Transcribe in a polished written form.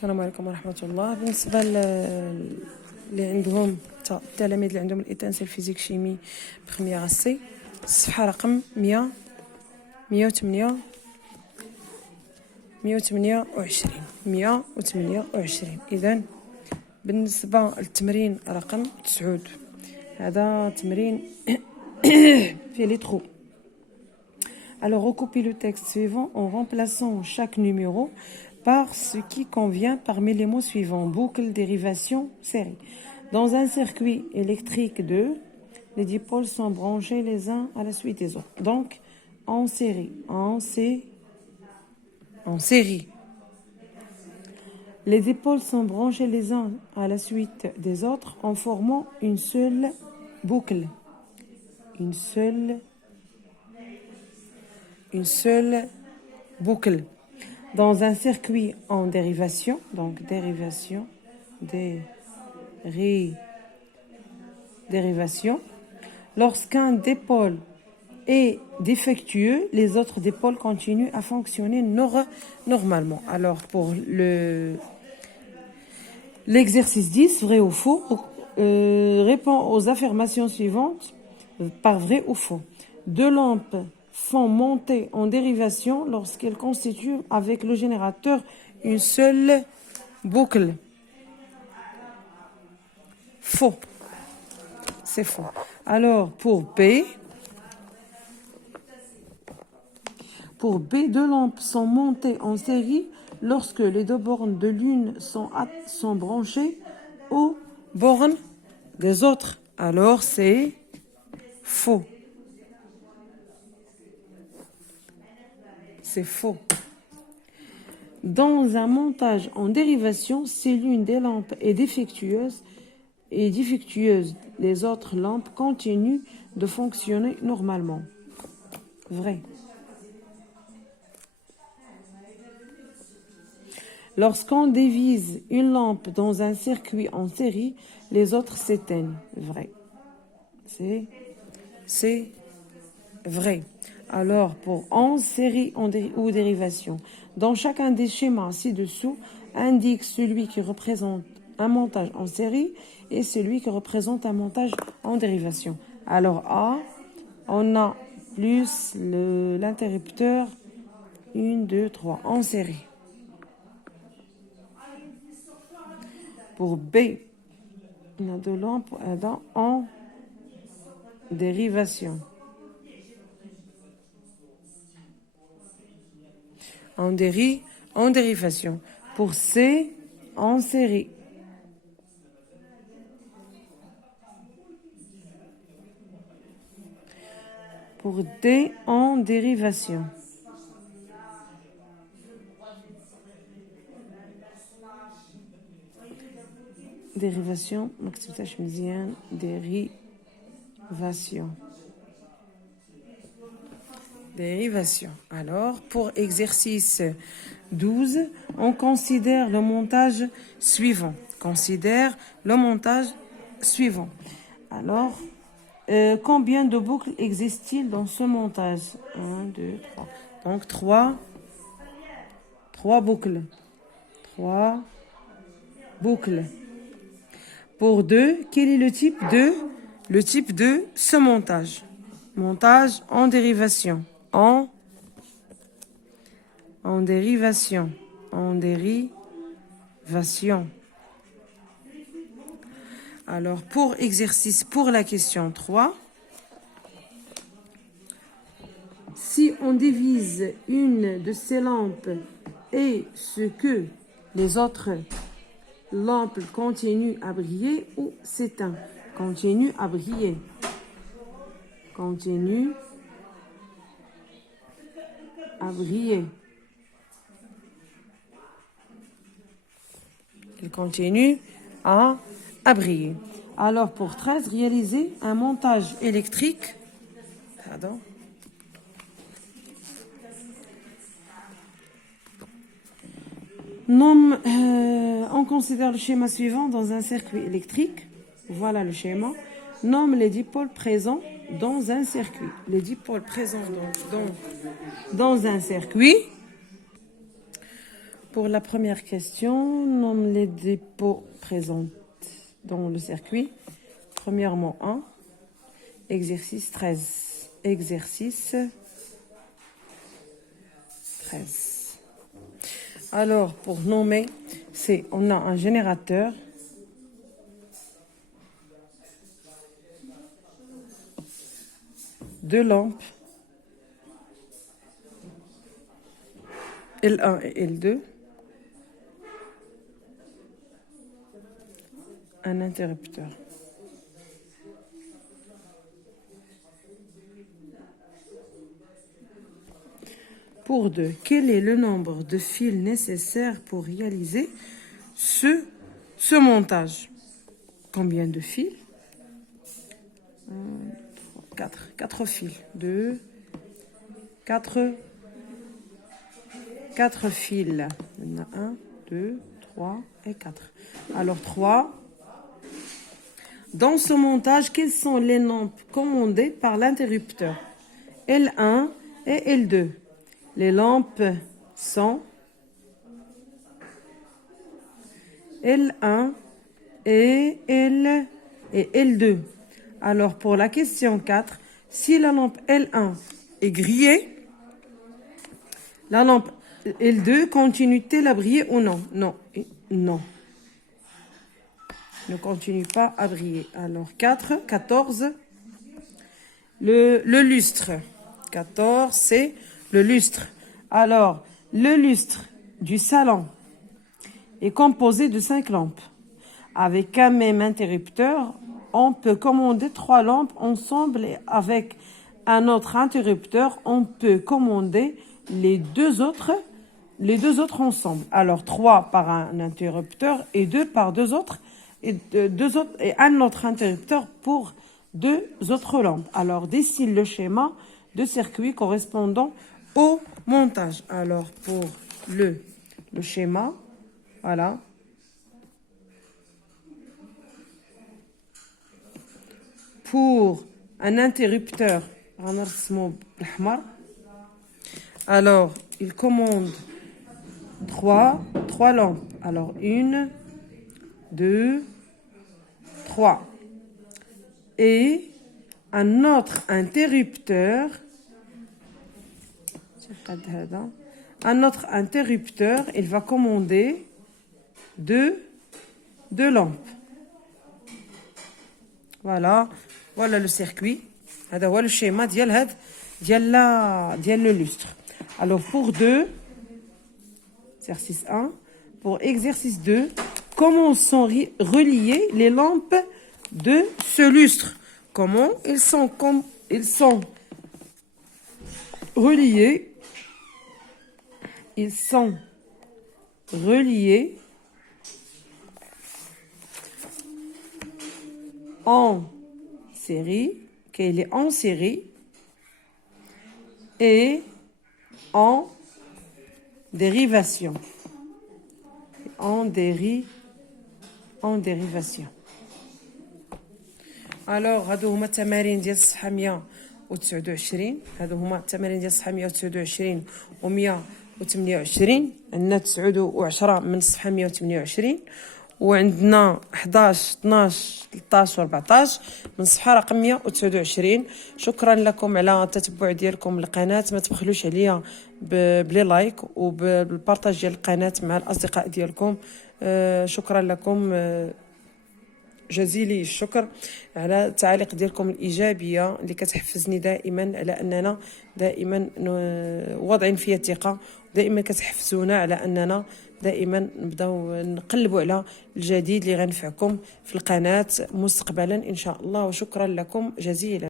السلام عليكم ورحمة الله. بالنسبة اللي عندهم التلاميذ اللي عندهم الإتنسيل فيزيك شيمي بخمية غاسي، الصفحة رقم 128. إذن بالنسبة للتمرين رقم 9، هذا تمرين فيه لي trous. Alors, recopie le texte suivant en remplaçant chaque numéro par ce qui convient parmi les mots suivants. Boucle, dérivation, série. Dans un circuit électrique les dipôles sont branchés les uns à la suite des autres. Donc, en série. Les dipôles sont branchés les uns à la suite des autres en formant une seule boucle. Une seule boucle. Dans un circuit en dérivation, donc dérivation, lorsqu'un dipôle est défectueux, les autres dipôles continuent à fonctionner normalement. Alors, pour l'exercice 10, vrai ou faux, répond aux affirmations suivantes par vrai ou faux. Deux lampes font monter en dérivation lorsqu'elles constituent avec le générateur une seule boucle. Faux. C'est faux. Alors, pour B, deux lampes sont montées en série lorsque les deux bornes de l'une sont branchées aux bornes des autres. Alors, c'est faux. C'est faux. Dans un montage en dérivation, si l'une des lampes est défectueuse, les autres lampes continuent de fonctionner normalement. Vrai. Lorsqu'on divise une lampe dans un circuit en série, les autres s'éteignent. Vrai. C'est vrai. Alors, pour en série ou dérivation, dans chacun des schémas ci-dessous, indique celui qui représente un montage en série et celui qui représente un montage en dérivation. Alors, A, on a plus l'interrupteur 1, 2, 3 en série. Pour B, on a deux lampes en dérivation. En dérivation. Pour C, en série. Pour D, en dérivation. Dérivation, dérivation. Alors, pour exercice 12, on considère le montage suivant. Alors, combien de boucles existe-t-il dans ce montage? 1, 2, 3. Donc, 3 boucles. 3 boucles. Pour 2, quel est le type de ce montage? Montage en dérivation. En dérivation. Alors, pour la question 3, si on divise une de ces lampes et ce que les autres lampes continuent à briller ou s'éteint? Continue à briller. Il continue à briller. Alors, pour 13, réaliser un montage électrique. On considère le schéma suivant dans un circuit électrique. Voilà le schéma. Nomme les dipôles présents dans un circuit. Les dipôles présents dans un circuit Pour la première question, nomme les dépôts présents dans le circuit. Premièrement, 1. Exercice 13. Exercice 13. Alors, pour nommer, on a un générateur. Deux lampes. L1 et L2. Un interrupteur. Pour 2, quel est le nombre de fils nécessaires pour réaliser ce montage? Combien de fils? 1, 3, 4. 4 fils. 2, 4 fils. Il y en a 1, 2, 3 et 4. Alors 3. Dans ce montage, quelles sont les lampes commandées par l'interrupteur? L1 et L2. Les lampes sont L1 et L2. Alors pour la question 4, si la lampe L1 est grillée, la lampe L2 continue-t-elle à briller ou non? Non. Non. Ne continue pas à briller. Alors 14. Le lustre. 14, c'est le lustre. Alors, le lustre du salon est composé de 5 lampes. Avec un même interrupteur, on peut commander 3 lampes ensemble et avec un autre interrupteur, on peut commander les deux autres ensemble. Alors, 3 par un interrupteur et 2 par deux autres et un autre interrupteur pour 2 autres lampes. Alors, dessine le schéma de circuit correspondant au montage. Alors, pour le schéma, voilà. Pour un interrupteur, alors, il commande 3 lampes. Alors, 1, 2, 3. Et un autre interrupteur, il va commander 2 lampes. Voilà le circuit. هذا هو le schéma ديال le lustre. Alors pour 2, exercice 1, pour exercice 2, comment sont reliées les lampes de ce lustre? Comment ils sont reliés? Ils sont reliés en série, qu'il est en série et en dérivation. En dérivation. Alors, هادو هما التمارين ديال الصفحة 129. هادو هما التمارين ديال الصفحة 129 و 128. عندنا 9 و10 من الصفحة 128. وعندنا 11 12 13 و14 من الصفحه رقم 129. شكرا لكم على التتبع ديالكم للقناه. ما تبخلوش عليا بلي لايك وبالبارطاج ديال القناه مع الاصدقاء ديالكم. شكرا لكم جزيلي الشكر على التعاليق ديالكم الايجابيه اللي كتحفزني دائما على اننا دائما واضعين فيها الثقه. دائما كتحفزونا على اننا دائما نبداو نقلبوا على الجديد اللي غنفعكم في القناه مستقبلا ان شاء الله. وشكرا لكم جزيلا.